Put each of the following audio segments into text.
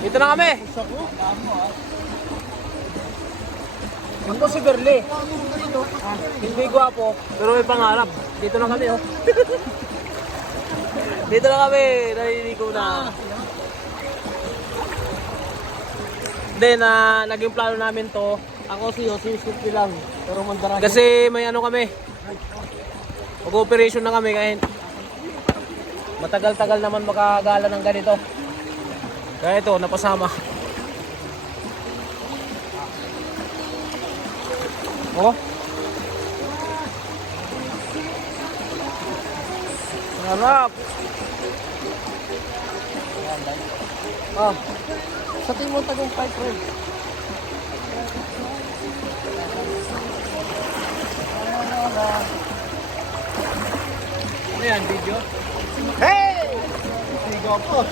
Dito na kami. Ako si Berle. Hindi gwapo, pero may pangarap. Dito na kami, oh. Dito na kami, naliligo na. Then, naging plano namin to. Ako si Yosi lang. Pero mandara. Kasi may ano kami. Mag-operation na kami kahit matagal-tagal naman makagala ng ganito. Kaya ito, napasama. Oh. Sarap. Oh. Sa tingin mo tagumpay, friend. Ano yan, video? Hey! Sigo po.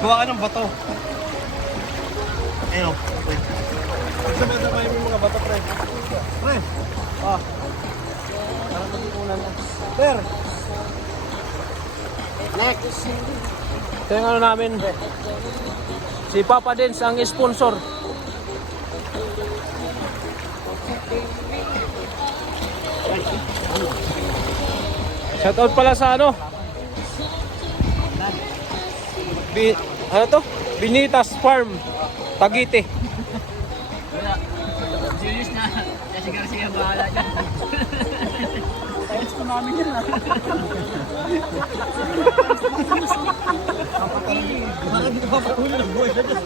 Gawa ka ng bato. Ayun. Sabay-sabay mo yung mga bato, pre. Pre. Ah. Parang mag-iulan na. Per. Next. Ito yung ano namin. Si Papa Dens ang sponsor. Shoutout pala sa ano? Ano to? Binitas Farm, Tagite. Wala. Julius na. Kasi Garcia bahala dyan. Ayos ko namin yan lang. Bakit hindi ka papahuli ng buhay na dyan?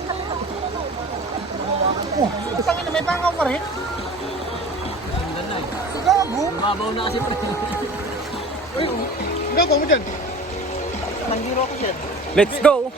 Oh, isang ina, may pangaw pa rin? Ganda na eh. Gago! Mabaw na kasi pre. Uy, gago mo dyan. Manghiro ako dyan. Let's go!